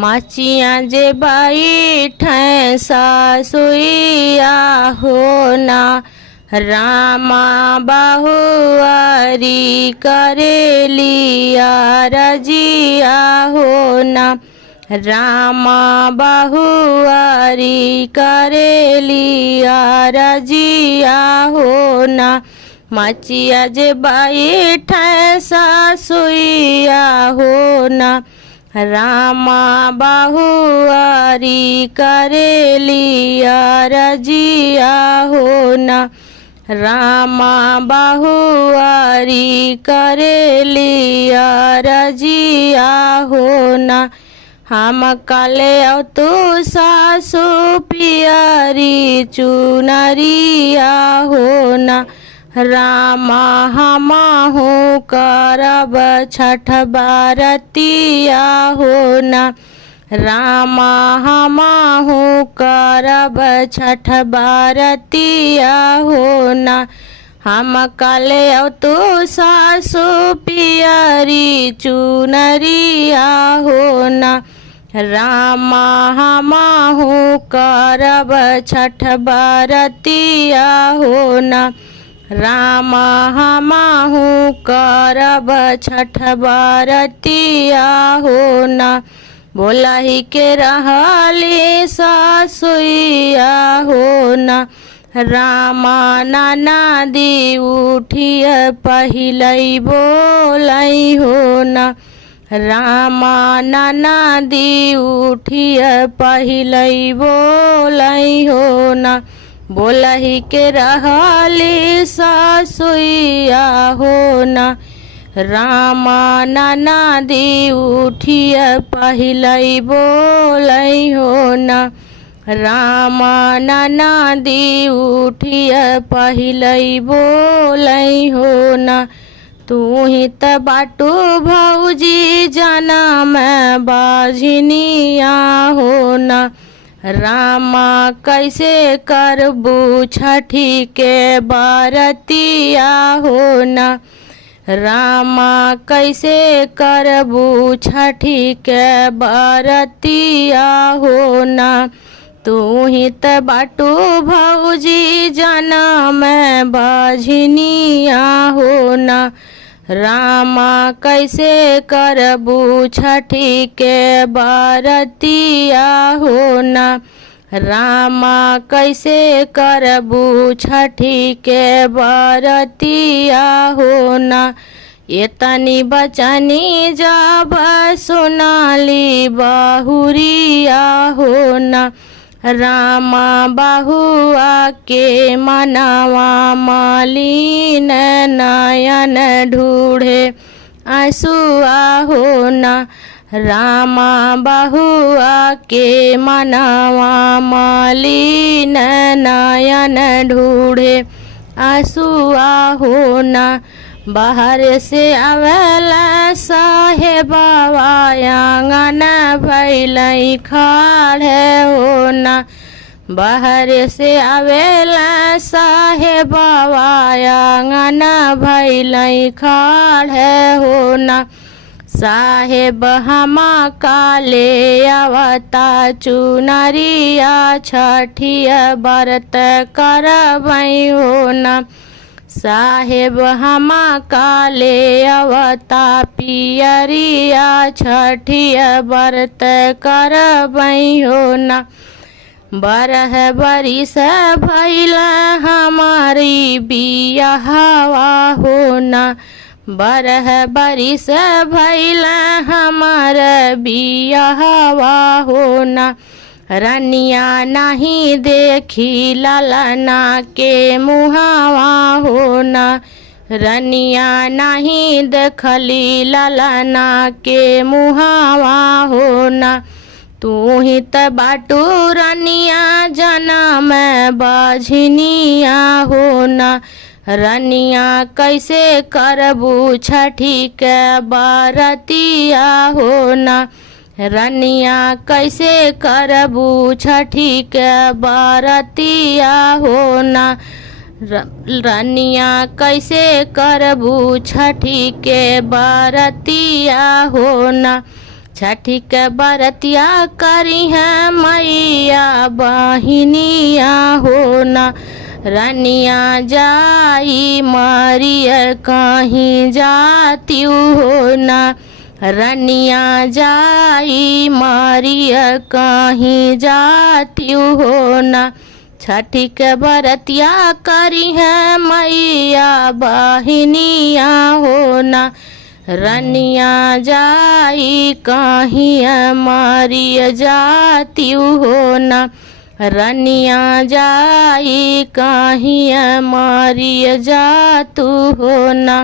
माचिया जे बैठे सासुइया हो ना, रामा बहुआरी करेलिया रजिया हो ना, रामा बहुआरी करेलिया रजिया हो ना। माचिया जे बैठे सासुइया हो ना, रामा बहुआरी करेलिया रजिया हो ना, रामा बहुआरी करेलिया रजिया हो ना। हम काले तू सासु पियरी चुनरिया हो ना, रामा हमहु करब छठ बरतिया हो ना, रामा हमहु करब छठ बरतिया हो ना। हम काले तू सासु पियरी चुनरिया हो ना, रामा हमहु करब छठ बरतिया हो ना, रामा हमहु करब छठ बरतिया हो ना। बोलही के रहली सासुइया हो ना, रामा ननदी उठिय पहिलई बोलई हो ना, रामा ननदी उठिय पहिलई बोलई हो ना। बोलही के रहली सासुइया हो ना, रामा ननदी उठिय पहिलई बोलई हो ना, रामा ननदी उठिय पहिलई बोलई हो ना। तू ही त बाटू भौजी जनम बाझनिया हो ना, रामा कैसे करबू छठी के बरतिया हो ना, रामा कैसे करबू छठी के बरतिया हो ना। तू ही त बाटू भौजी जनम बाझनिया हो ना, रामा कैसे करबू छठी के बरतिया हो ना, रामा कैसे करबू छठी के बरतिया हो ना। एतनी बचनी जब सुनाली बहुरिया हो ना, रामा बहुआ के मनवा मलिन नयन ढूढ़े आंसुआ हो ना, रामा बहुआ के मनवा मलिन नयन ढूढ़े आंसुआ हो ना। बाहर से आवेला साहेबवा आंगन भैलई खाड़े हो ना, बाहर से आवेला साहेबवा आंगन भैलई खाड़े हो ना। साहेब हमा काले आवता चुनरिया छठिया बरत करबई हो ना, साहेब हमा काले आवता पियरिया छठिया बरत करबई हो ना। बरह बरिस भइल हमारी बियाहवा हो ना, बरह बरिस भइल हमार बियाहवा हो ना। रनिया नहीं देखी ललना के मुहावा हो ना, रनिया नहीं देखली ललना के मुहावा हो ना। तू ही त बाटू रनिया जनम बाझनिया हो ना, रनिया कैसे करबू छठी के बरतिया हो ना, रनिया कैसे करबू छठी के बरतिया हो ना, रनिया कैसे करबू छठी के बरतिया हो ना। छठी के बरतिया करी है मैया बहिनिया हो ना। रनिया जाई मरिया कहीं जाती हो ना। रनिया जाई मरिया कहीं जाती हो ना। छठी के बरतिया करी है मैया बहिनिया हो ना। रनिया जाई कहीं मरिया जाती हो ना। रनिया जाई कहीं मरिया जातू हो ना।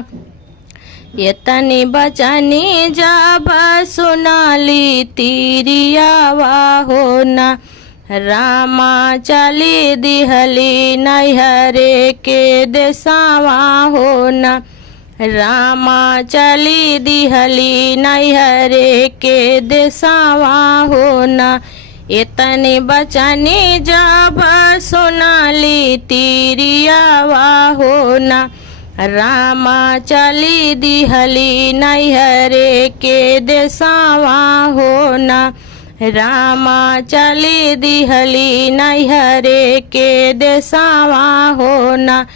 ये तनी बचनी जब सुनाली तिरियावा हो ना। रामा चली दिहली नैहरे के देसावा हो ना। रामा चली दिहली नैहरे के देसावा हो ना। इतनी बचनी जब सुनाली तिरियावा हो ना। रामा चली दिहली नैहरे के देसावा हो ना। रामा चली दिहली नैहरे के देसावा हो ना।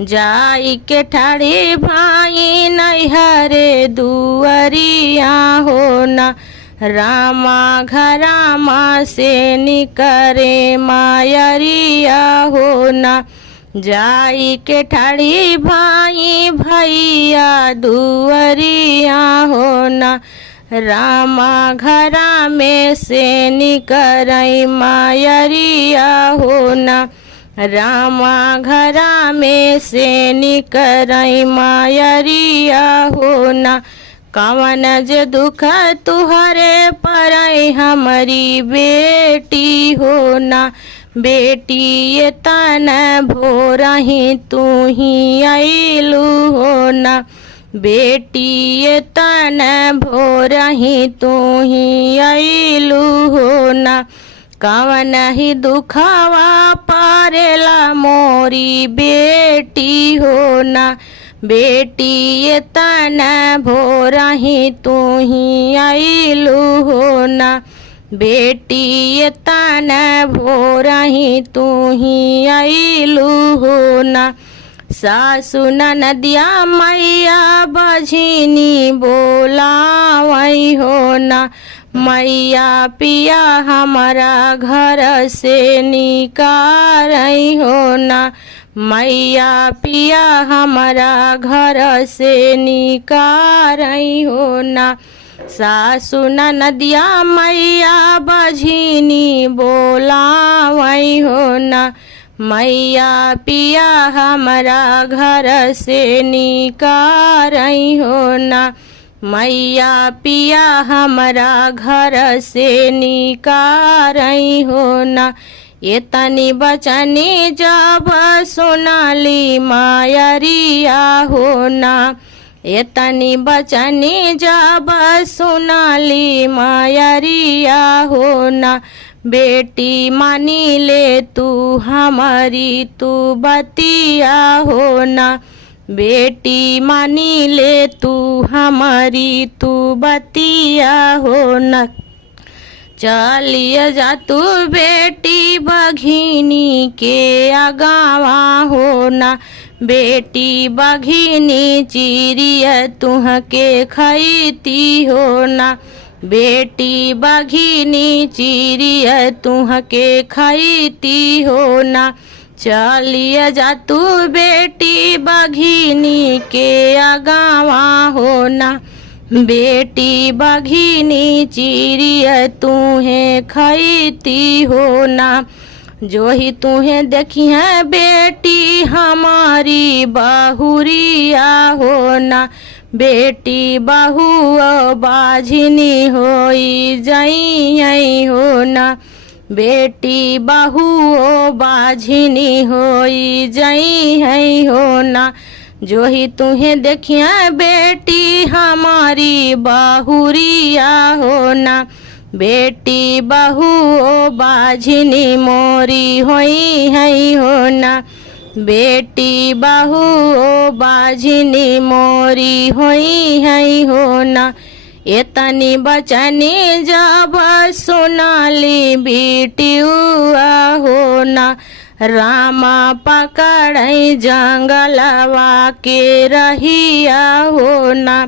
जाई के ठाड़ी भाई नैहरे दुअरिया हो ना। रामा घरामा से निकरे मायरिया हो ना। जाई के ठाड़ी भाई भैया दुअरिया हो ना। रामा घरा में से निकरई मायरिया हो ना। रामा घरा में से निकरई मायरिया हो ना। कवन जे दुख तुहरे परई हमारी बेटी हो ना। बेटी ये तन भोरही तू ही आइलू हो ना। बेटी ये तन भोरही तू ही आइलू हो ना। कवन ही दुखवा पारेला मोरी बेटी हो ना। बेटी ये तन भोरही तू ही आइलू हो ना। बेटी ये तन भोरही तू ही आइलू हो ना। सासु ननदिया मैया बझिनी बोलावई हो ना। मैया पिया हमारा घर से निकारई हो ना। मैया पिया हमारा घर से निकारई हो ना। सासु ननदिया मैया बझिनी बोलावई हो ना। मैया पिया हमारा घर से निकारई हो ना। मैया पिया हमारा घर से निकारई हो ना। ये तनी बचनी जब सोनाली मायरिया हो ना। ये तनी बचनी जब सोनाली मायरिया हो ना। बेटी मानी ले तू हमारी तू बतिया हो ना। बेटी मानी ले तू हमारी तू बतिया हो ना। चलिए जा तू बेटी बघिनी के अगावा हो ना। बेटी बघिनी चिड़िया तुह के खैती हो ना। बेटी बघिनी चिड़िया तुह के खैती हो ना। चलिए जा तू बेटी बघिनी के अगावा हो ना। बेटी बघिनी चिड़िया तुहें खैती हो ना। जो ही तुम्हें देखी है बेटी हमारी बहुरिया हो ना। बेटी बहु बाझिनी होई जई हो ना। बेटी बहु बाझिनी होई जई है हो ना। जो ही तुम्हें देखिए बेटी हमारी बहुरिया हो ना। बेटी बहु बाझिनी मोरी होई है हो ना। बेटी बहु बाझिनी मोरी होई है हो ना। एतनी बचनी जब सुनाली बिटियुआ हो ना, रामा पकड़ई जंगलवा के रहिया हो ना,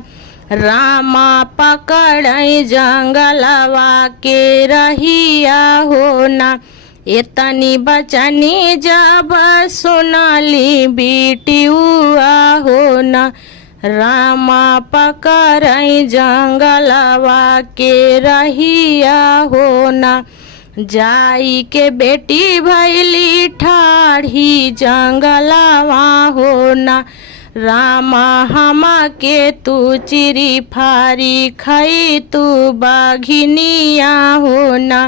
रामा पकड़ई जंगलवा के रहिया हो ना। एतनी बचनी जब सुनाली बिटियुआ हो ना, रामा पकड़ई जंगलवा के रहिया हो ना। जाई के बेटी भैली ठाढ़ी जंगलवा हो ना, रामा हमा के तू चिरी फारी खई तू बाघिनिया हो ना,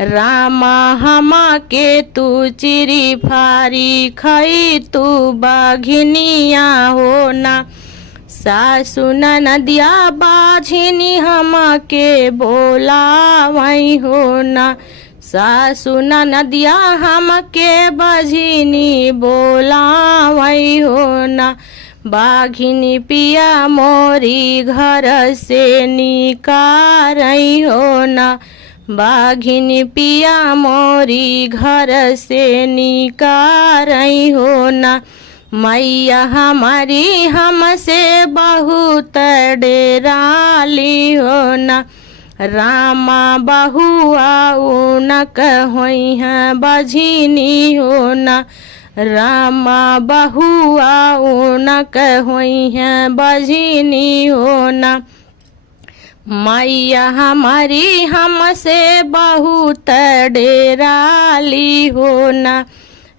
रामा हमा के तू चिरी फारी खई तू बाघिनिया हो ना। सासु ननदिया बाझिनी हमा के बोलावई हो ना, सासु ननदिया हम के बाझिनी बोलावई हो ना। बाघिनी पिया मोरी घर से निकारई हो ना, बाघिनी पिया मोरी घर से निकारई हो ना। मैया हमारी हमसे बहुत डेराली हो ना, रामा बहुआ न कहोई है बझिनी हो ना, रामा बहुआ न कहोई है बझिनी हो ना। मैया हमारी हमसे बहुत डेराली हो ना,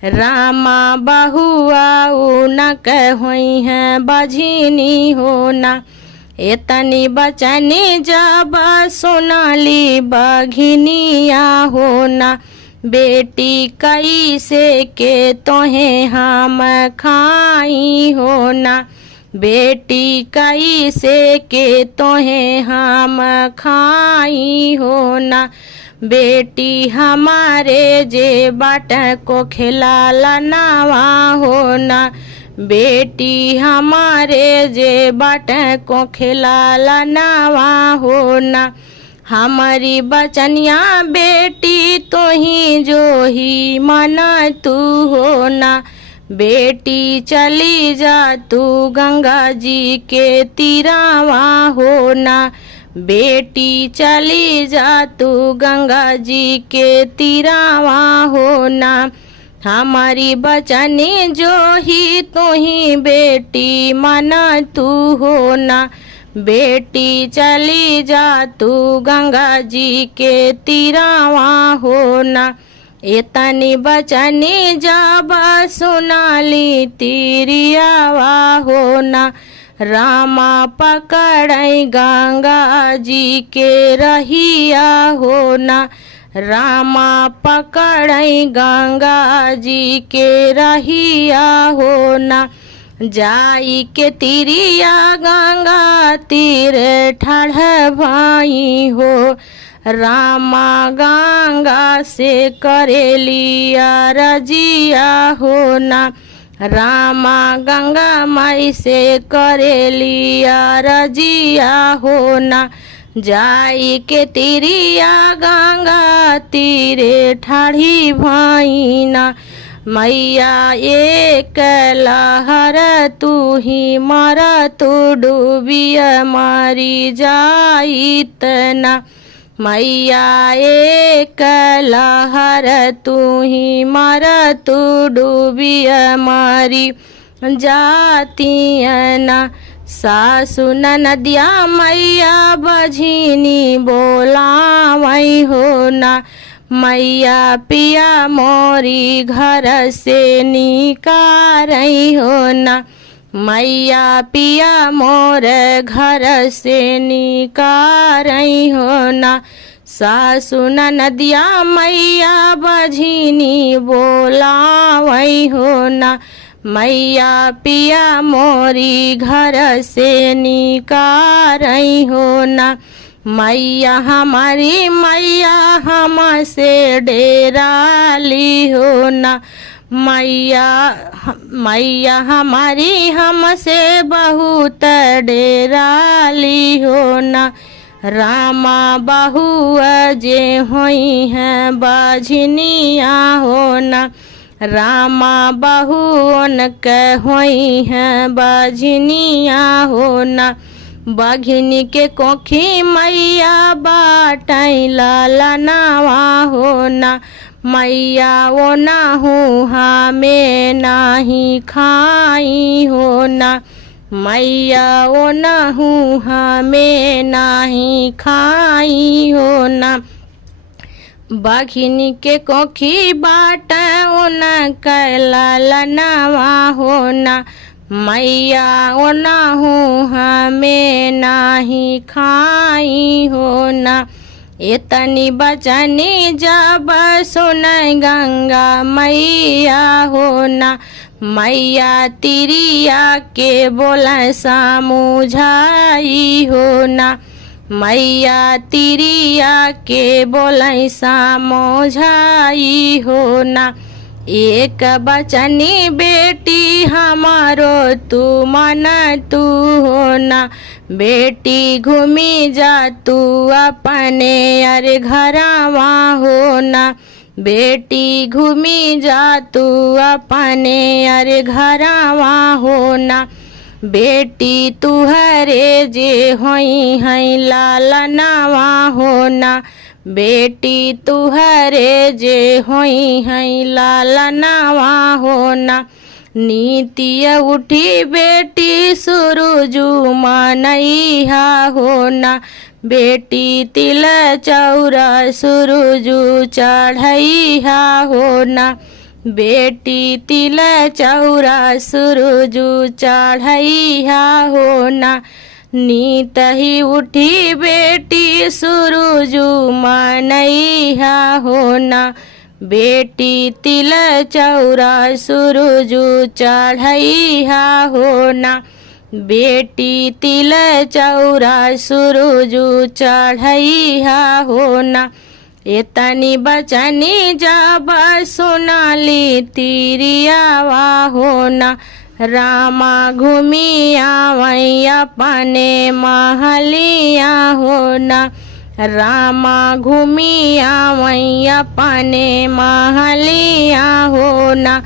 रामा बहुआ न कहोई है बझिनी हो ना। एतनी बचनी जब सुनाली बघिनिया हो ना, बेटी कैसे के तोहे हम खाई हो ना, बेटी कैसे के तोहे हम खाई हो ना। बेटी हमारे जे बाट को खिलाला नावा हो ना, बेटी हमारे जे बाट को खिलाला नावा हो ना। हमारी बचनिया बेटी तो ही जो ही मना तू हो ना, बेटी चली जा तू गंगा जी के तीरावा हो ना, बेटी चली जा तू गंगा जी के तीरावा हो ना। हमारी बचनी जो ही तो ही बेटी मना तू हो ना, बेटी चली जा तू गंगा जी के तीरावा हो ना। एतनी बचनी जब सुनाली तीरियावा हो ना, रामा पकड़ई गंगा जी के रहिया हो ना, रामा पकड़ई गंगा जी के रहिया हो ना। जाई के तीरिया गंगा तीर ठाढ़ भाई हो, रामा गंगा से करेलिया रजिया हो ना, रामा गंगा माई से करेलिया रजिया हो ना। जाई के तीरिया गंगा तीरे ठाढ़ी भाई ना, मैया एक लहर तू ही मारा तू डूबिया मारी जाई तना, मैया एक लहर तू ही मारा तू डूबिया मारी जाती ना। सासु ननदिया मैया बझिनी बोलावई हो ना, मैया पिया मोरी घर से निकारई हो ना, मैया पिया मोर घर से निकारई हो ना। सासु ननदिया मैया बझिनी बोलावई हो ना, मैया पिया मोरी घर से निकारई हो ना। मैया हमारी मैया हमसे डेराली हो ना, मैया हमारी हमसे बहुत डेराली हो ना। रामा बहुआ जे होई है बाझनिया हो ना, रामा बहुओन के होई है बाझनिया हो ना। बाघिनी के कोखी मैया बाटई लालनावा हो ना, मैया वो नाहू हमें नाही खाई हो ना, मैया वो नाहू हमें नाही खाई हो ना। बाघिनी के कोखी बाट उन कैलालनावा हो ना, मैया वो नाहू हमें नाही खाई हो ना। इतनी बचनी जब सुन गंगा मैया हो ना, मैया तिरिया के बोला समझाई हो ना, मैया तिरिया के बोला समझाई हो ना। एक बचनी बेटी हमारो तू मन तू हो ना, बेटी घूमी जा तू अपने अरे घरवा हो ना, बेटी घूमी जा तू अपने अरे घरवा हो ना। बेटी तुहरे जे होई है लालनावा हो ना, बेटी तुहरे जे होई है लालनावा हो ना। नीतिया उठी बेटी सुरुजू मनैहा हो ना, बेटी तिल चौरा सुरुजू चढ़ैहा हो ना, बेटी तिल चौरा सुरुजू चढ़ैहा हो ना। नीत ही उठी बेटी सुरुजू मनैहा हो ना, बेटी तिल चौरा सुरुजू चढ़ैहा हो ना, बेटी तिल चौरा सुरुजू चढ़ैहा हो ना। इतनी बचनी जब सुनाली तिरियावा हो ना, रामा घूमी आवई अपने महलिया हो ना, रामा घूमी आवई अपने महलिया हो ना।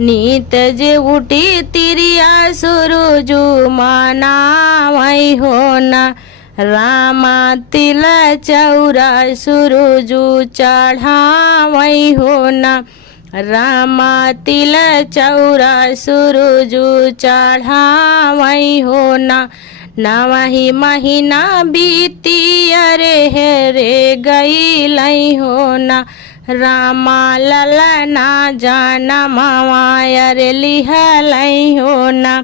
नीत जे उठी तिरिया सुरुजू मनावई हो ना, रामा तिल चौरा सुरुजू चढ़ावई हो ना, रामा तिल चौरा सुरुजू चढ़ावई हो ना। नवही महीना बीती अरे हेरे गई हो ना, रामा ललना जाना मायर लिहलई हो ना,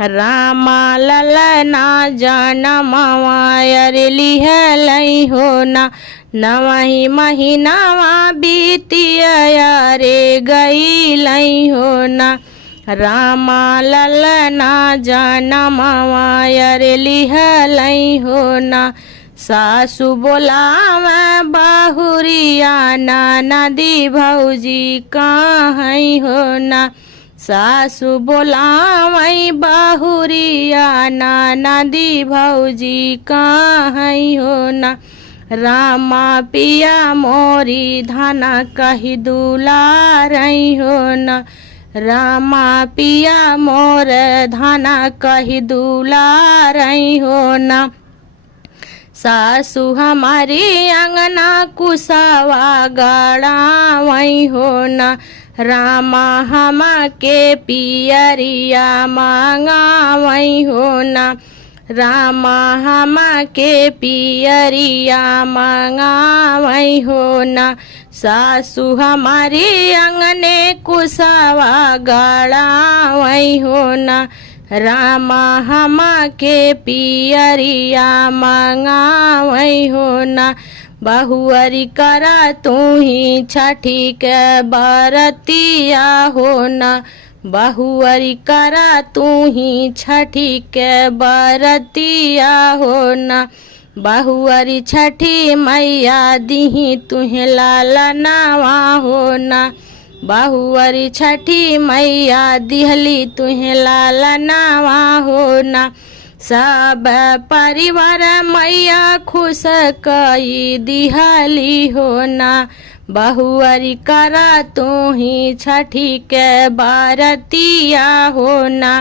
रामा ललना जाना मायर लिहलई हो ना। नवही महीनावा बीतिया रे गई हो ना, रामा ललना जाना मायर लिहलई हो ना। सासु बोलावे बहुरिया ना नदी भौजी कहीं हो ना, सासु बोलावई बहुरिया ना नदी भौजी कहीं हो ना। रामा पिया मोरी धाना कही दुलारई हो ना, रामा पिया मोर धाना कही दुलारई हो ना। सासु हमारी अंगना कुसावा गड़ावई हो ना, रामा हमा के पियरिया मांगावई हो ना, रामा हमा के पियरिया मांगावई हो ना। सासु हमारी अंगने कुसावा गड़ावई हो ना, रामा हमा के पियरिया मांगावई हो ना। बहुअरी करा तू ही छठी के बरतिया हो ना, बहुअरी करा तू ही छठी के बरतिया हो ना। बहुअरी छठी मैया दीही तुहे लालनावा हो ना, बहुअरी छठी मैया दिहली तुहे लालनावा हो ना। सब परिवार मैया खुश कई दिहली हो ना। बहुअरी करा तू ही छठी के बारतिया हो ना।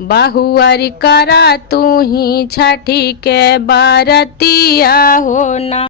बहुअरी करा तू ही छठी के बारतिया हो ना।